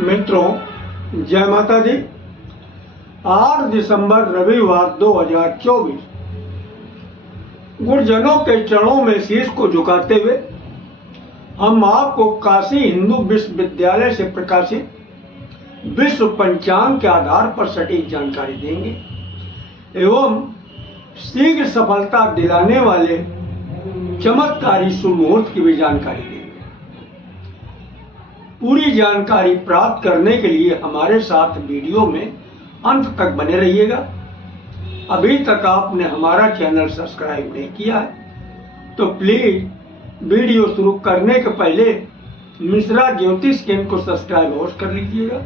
मित्रों, जय माता दी। 8 दिसंबर रविवार 2024 गुरुजनों के चरणों में शीश को झुकाते हुए हम आपको काशी हिंदू विश्वविद्यालय से प्रकाशित विश्व पंचांग के आधार पर सटीक जानकारी देंगे एवं शीघ्र सफलता दिलाने वाले चमत्कारी शुभ मुहूर्त की भी जानकारी देंगे। पूरी जानकारी प्राप्त करने के लिए हमारे साथ वीडियो में अंत तक बने रहिएगा। अभी तक आपने हमारा चैनल सब्सक्राइब नहीं किया है तो प्लीज वीडियो शुरू करने के पहले मिश्रा ज्योतिष केंद्र को सब्सक्राइब अवश्य कर लीजिएगा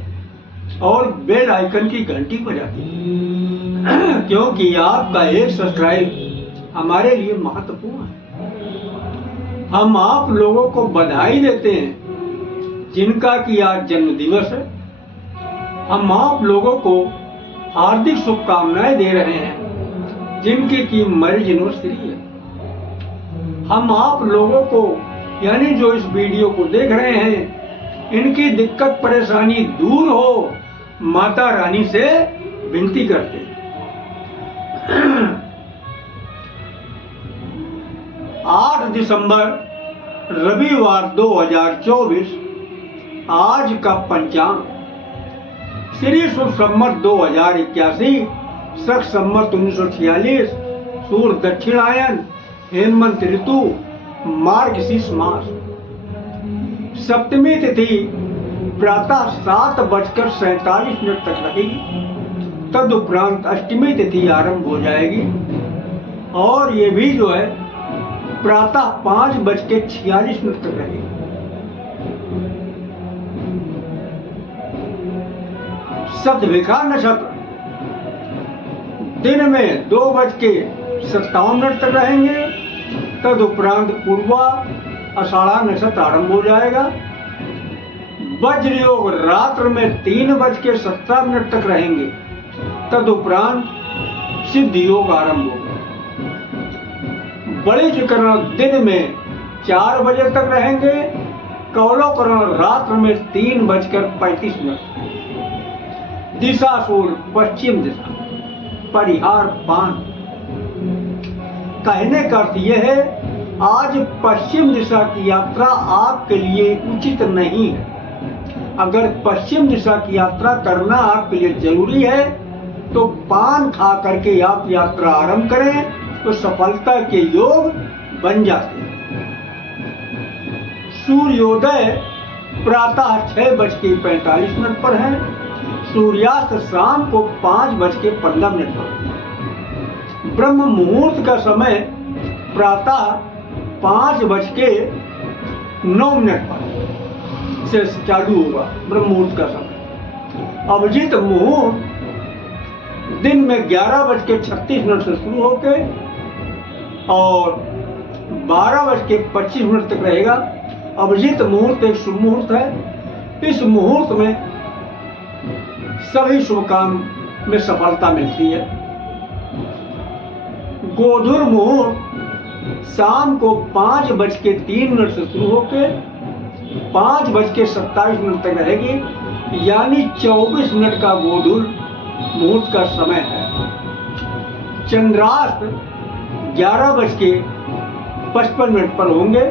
और बेल आइकन की घंटी बजा दीजिए क्योंकि आपका एक सब्सक्राइब हमारे लिए महत्वपूर्ण है। हम आप लोगों को बधाई देते हैं जिनका कि आज जन्म दिवस है। हम आप लोगों को हार्दिक शुभकामनाएं दे रहे हैं जिनकी की मैरिज एनिवर्सरी है। हम आप लोगों को यानी जो इस वीडियो को देख रहे हैं इनकी दिक्कत परेशानी दूर हो माता रानी से विनती करते हैं। 8 दिसंबर रविवार 2024 आज का पंचांग श्री शुभ संवत 2081 शक संवत 1946 सूर्य दक्षिणायन हेमंत ऋतु मार्गशीर्ष मास। सप्तमी तिथि प्रातः 7:47 तक रहेगी। तदुपरांत अष्टमी तिथि आरंभ हो जाएगी और ये भी जो है प्रातः 5:46 तक रहेगी। शतभिखा नक्षत्र दिन में 2:57 तक रहेंगे। तदुपरांत पूर्वा आषाढ़ा नक्षत्र आरंभ हो जाएगा। वज्र योग रात्र में 3:17 तक रहेंगे। तदुपरांत सिद्ध योग आरंभ होगा। बलिजकरण दिन में 4 बजे तक रहेंगे। कौलोकरण रात्र में 3:35। दिशा सूर्य पश्चिम दिशा, परिहार पान। कहने का अर्थ यह है आज पश्चिम दिशा की यात्रा आपके लिए उचित नहीं है। अगर पश्चिम दिशा की यात्रा करना आपके लिए जरूरी है तो पान खा करके आप यात्रा आरंभ करें तो सफलता के योग बन जाते हैं। सूर्योदय प्रातः 6:45 पर है। सूर्यास्त शाम को 5:15 पर। ब्रह्म मुहूर्त का समय प्रातः 5:09 पर से चालू होगा ब्रह्म मुहूर्त का समय। अभिजीत मुहूर्त दिन में 11:36 से शुरू होकर और 12:25 तक रहेगा। अभिजीत मुहूर्त एक शुभ मुहूर्त है। इस मुहूर्त में सभी शुभ काम में सफलता मिलती है। गोधूर मुहूर्त शाम को 5:03 से शुरू होकर 5:27 तक रहेगी यानी 24 मिनट का गोधूर मुहूर्त का समय है। चंद्रास्त 11:55 पर होंगे।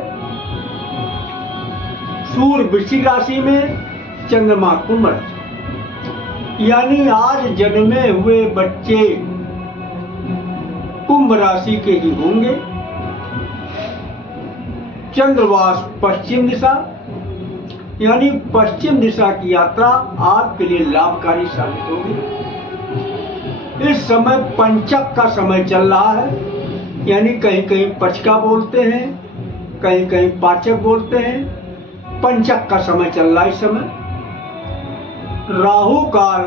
सूर्य वृश्चिक राशि में, चंद्रमा कुंभ राशि यानी आज जन्मे हुए बच्चे कुंभ राशि के ही होंगे। चंद्रवास पश्चिम दिशा यानी पश्चिम दिशा की यात्रा आपके लिए लाभकारी साबित होगी। इस समय पंचक का समय चल रहा है यानी कहीं कहीं पचका बोलते हैं, कहीं कहीं पाचक बोलते हैं। पंचक का समय चल रहा है इस समय। राहु काल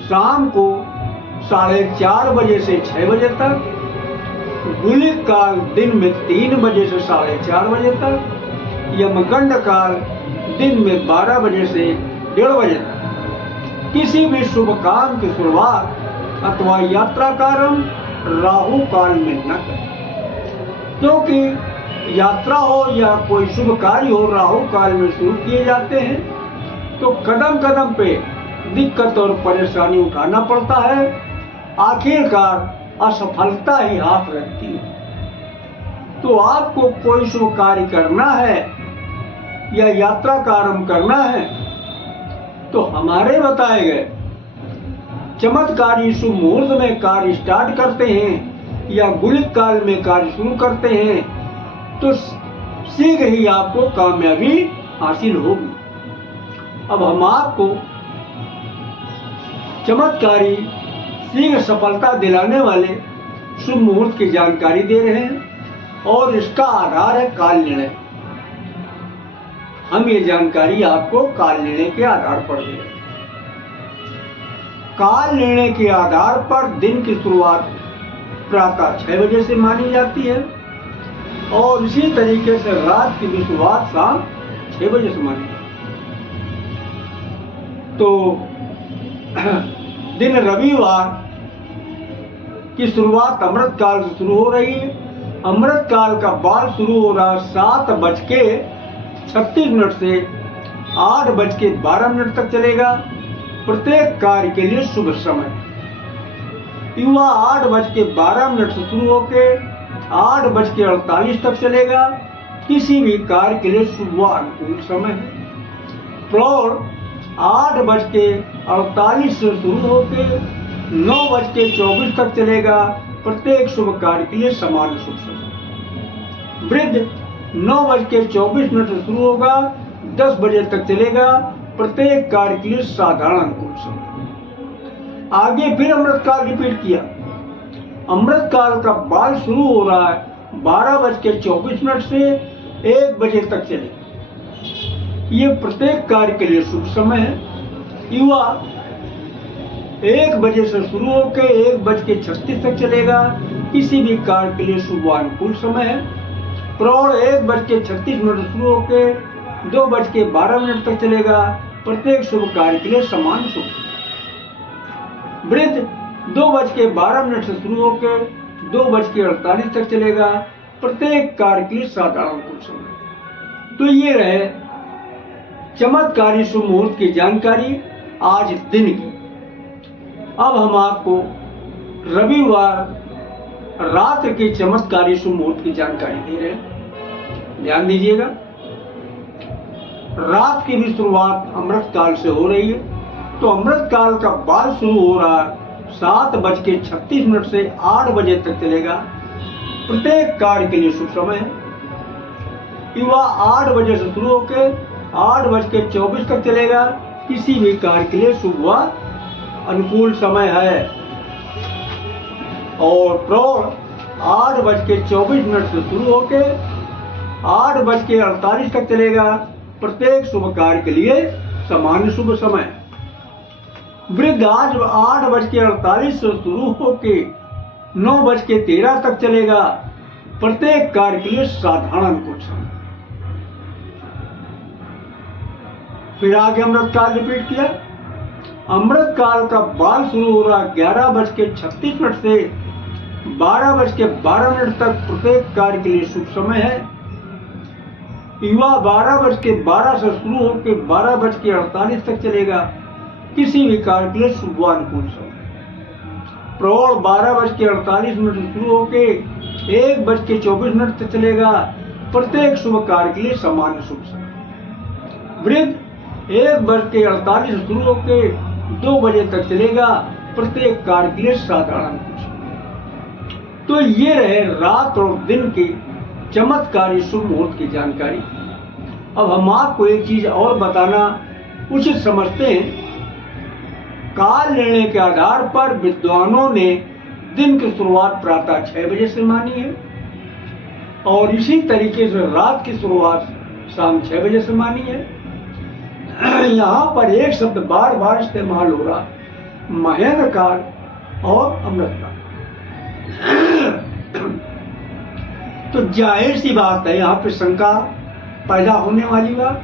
शाम को 4:30 बजे से 6 बजे तक। गुलिक काल दिन में 3 बजे से 4:30 बजे तक। यमगंड काल दिन में 12 बजे से 1:30 बजे तक। किसी भी शुभ काम की शुरुआत अथवा यात्रा का आरंभ राहु काल में न करें क्योंकि यात्रा हो या कोई शुभ कार्य हो राहु काल में शुरू किए जाते हैं तो कदम कदम पे दिक्कत और परेशानी उठाना पड़ता है। आखिरकार असफलता ही हाथ रखती है। तो आपको कोई शुभ कार्य करना है या यात्रा का आरंभ करना है तो हमारे बताए गए चमत्कारी शुभ मुहूर्त में कार्य स्टार्ट करते हैं या गुलिक काल में कार्य शुरू करते हैं तो शीघ्र ही आपको कामयाबी हासिल होगी। अब हम आपको चमत्कारी शीघ्र सफलता दिलाने वाले शुभ मुहूर्त की जानकारी दे रहे हैं और इसका आधार है काल निर्णय। हम ये जानकारी आपको काल निर्णय के आधार पर दे रहे हैं। काल निर्णय के आधार पर दिन की शुरुआत प्रातः 6 बजे से मानी जाती है और इसी तरीके से रात की भी शुरुआत शाम 6 बजे से मानी जाती है। तो दिन रविवार की शुरुआत अमृत काल से शुरू हो रही है। अमृत काल का बाल शुरू हो रहा 7:36 से 8:12 तक चलेगा। प्रत्येक कार्य के लिए शुभ समय युवा 8:12 से शुरू होकर 8:48 तक चलेगा। किसी भी कार्य के लिए शुभ व अनुकूल समय है। प्रौढ़ 8:48 से शुरू होकर 9:24 तक चलेगा। प्रत्येक शुभ कार्य के लिए समान शुभ समय। वृद्ध 9:24 से शुरू होगा 10 बजे तक चलेगा। प्रत्येक कार्य के लिए साधारण अनुकूल समय। आगे फिर अमृत काल रिपीट किया। अमृत काल का बाल शुरू हो रहा है 12:24 से 1 बजे तक चलेगा। ये प्रत्येक कार्य के लिए शुभ समय है। युवा 1 बजे से शुरू होकर 1:36 तक चलेगा। किसी भी कार्य के लिए शुभ व अनुकूल समय है। प्रौढ़ 1:36 से शुरू होकर 2:12 तक चलेगा। प्रत्येक शुभ कार्य के लिए समान शुभ। वृद्ध 2:12 से शुरू होकर 2:48 तक चलेगा। प्रत्येक कार्य के लिए साधारण अनुकूल समय। तो ये रहे चमत्कारी शुभ मुहूर्त की जानकारी आज दिन की। अब हम आपको रविवार रात्र के चमत्कारी शुभ मुहूर्त की जानकारी दे रहे हैं। ध्यान दीजिएगा। रात की भी शुरुआत अमृत काल से हो रही है। तो अमृत काल का बाल शुरू हो रहा है 7:36 से 8 बजे तक चलेगा। प्रत्येक कार्य के लिए शुभ समय है। युवा 8 बजे से शुरू होकर 8:24 तक चलेगा। किसी भी कार्य के लिए शुभ व अनुकूल समय है। और प्रौढ़ 8:24 से शुरू होकर 8:48 तक चलेगा। प्रत्येक शुभ कार्य के लिए समान शुभ समय। वृद्ध आज 8:48 से शुरू होकर 9:13 तक चलेगा। प्रत्येक कार्य के लिए साधारण अनुकूल समय। फिर आगे अमृत काल रिपीट किया। अमृत काल का बाल शुरू हो रहा 11:36 से 12:12 तक। प्रत्येक कार्य के लिए शुभ समय है। युवा 12:12 से शुरू होकर 12:48 तक चलेगा। किसी भी कार्य के लिए शुभ व अनुकूल समय। प्रौढ़ 12:48 से शुरू होकर 1:24 तक चलेगा। प्रत्येक शुभ कार्य के लिए समान शुभ समय। वृद्ध 1:48 से शुरू होकर 2 बजे तक चलेगा। प्रत्येक कार्य के लिए साधारण अनुकूल समय। तो ये रहे रात और दिन की चमत्कारी शुभ मुहूर्त की जानकारी। अब हम आपको एक चीज और बताना उचित समझते हैं। काल निर्णय के आधार पर विद्वानों ने दिन की शुरुआत प्रातः 6 बजे से मानी है और इसी तरीके से रात की शुरुआत शाम 6 बजे से मानी है। यहाँ पर एक शब्द बार बार इस्तेमाल हो रहा है, महेंद्र काल और अमृत काल। तो जाहिर सी बात है यहाँ पे शंका पैदा होने वाली बात।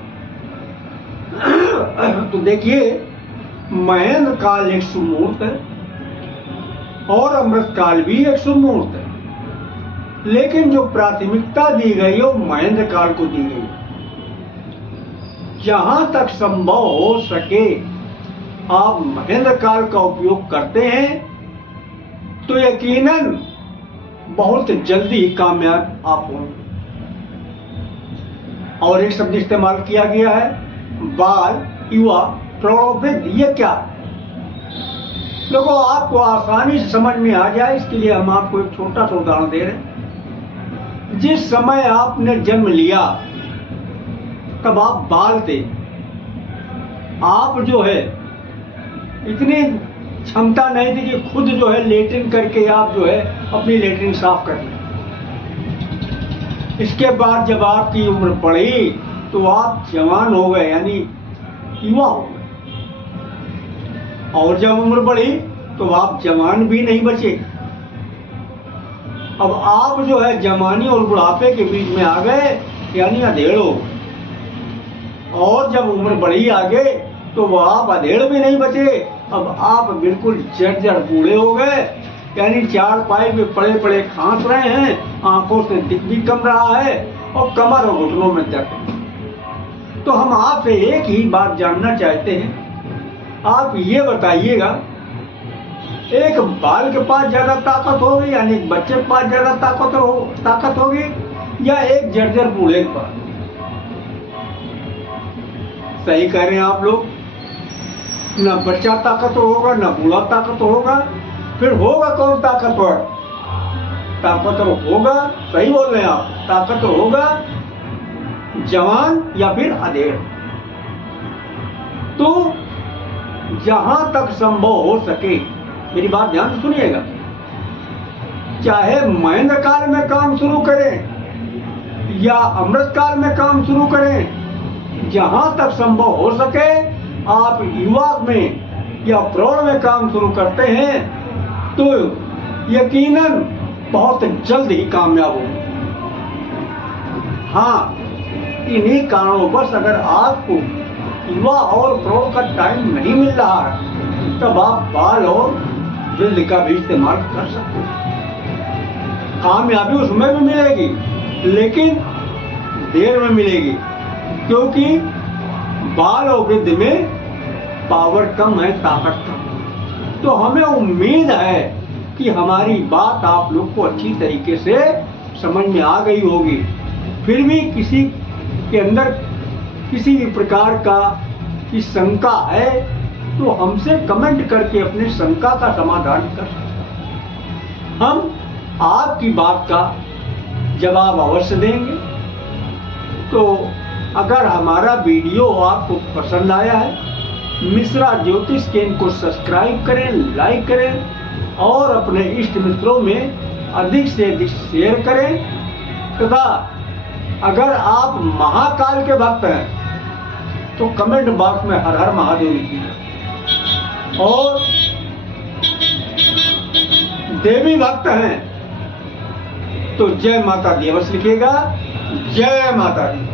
तो देखिए, महेंद्र काल एक शुभ मुहूर्त है और अमृत काल भी एक शुभ मुहूर्त है, लेकिन जो प्राथमिकता दी गई है वो महेंद्र काल को दी गई है। जहां तक संभव हो सके आप महेंद्र काल का उपयोग करते हैं तो यकीनन बहुत जल्दी ही कामयाब आप होंगे। और एक शब्द इस्तेमाल किया गया है बाल, युवा, प्रौढ़। ये क्या है? देखो, आपको आसानी से समझ में आ जाए इसके लिए हम आपको एक छोटा सा उदाहरण दे रहे हैं। जिस समय आपने जन्म लिया तब आप बाल थे। आप जो है इतनी क्षमता नहीं थी कि खुद जो है लेटरिन करके आप जो है अपनी लेटरिन साफ कर लें। इसके बाद जब आपकी उम्र बढ़ी तो आप जवान हो गए, यानी युवा हो गए। और जब उम्र बढ़ी तो आप जवान भी नहीं बचे। अब आप जो है जवानी और बुढ़ापे के बीच में आ गए, यानी अधेड़ हो गए। और जब उम्र बढ़ी आगे तो वो आप अधेड़ भी नहीं बचे। अब आप बिल्कुल जर्जर बूढ़े हो गए, यानी चारपाई पे पड़े पड़े खांस रहे हैं, आंखों से दिख भी कम रहा है और कमर और घुटनों में दर्द। तो हम आपसे एक ही बात जानना चाहते हैं, आप ये बताइएगा, एक बाल के पास ज्यादा ताकत होगी, यानी एक बच्चे के पास ज्यादा ताकत होगी, या एक जर्जर बूढ़े के पास? सही कह रहे हैं आप लोग। ना बच्चा ताकतवर होगा, ना बूढ़ा ताकतवर होगा, फिर होगा कौन ताकतवर? ताकतवर होगा, सही बोल रहे हैं आप, ताकतवर होगा जवान या फिर अधेड़। तो जहां तक संभव हो सके, मेरी बात ध्यान से सुनिएगा, चाहे महेंद्र काल में काम शुरू करें या अमृत काल में काम शुरू करें, जहां तक संभव हो सके आप युवा में या प्रौढ़ में काम शुरू करते हैं तो यकीनन बहुत जल्द ही कामयाब होंगे। हाँ, इन्हीं कारणों अगर आपको युवा और प्रौढ़ का टाइम नहीं मिल रहा है तब आप बाल और वृद्ध का भी इस्तेमाल कर सकते हैं। कामयाबी उसमें भी मिलेगी, लेकिन देर में मिलेगी, क्योंकि बाल और वृद्ध में पावर कम है, ताकत कम। तो हमें उम्मीद है कि हमारी बात आप लोग को अच्छी तरीके से समझ में आ गई होगी। फिर भी किसी के अंदर किसी भी प्रकार का की शंका है तो हमसे कमेंट करके अपने शंका का समाधान कर सकते हैं। हम आपकी बात का जवाब अवश्य देंगे। तो अगर हमारा वीडियो आपको पसंद आया है, मिश्रा ज्योतिष चैनल को सब्सक्राइब करें, लाइक करें और अपने इष्ट मित्रों में अधिक से अधिक शेयर करें। तथा अगर आप महाकाल के भक्त हैं तो कमेंट बॉक्स में हर हर महादेव लिखिए, और देवी भक्त हैं तो जय माता दी अवश्य लिखिएगा। जय माता दी।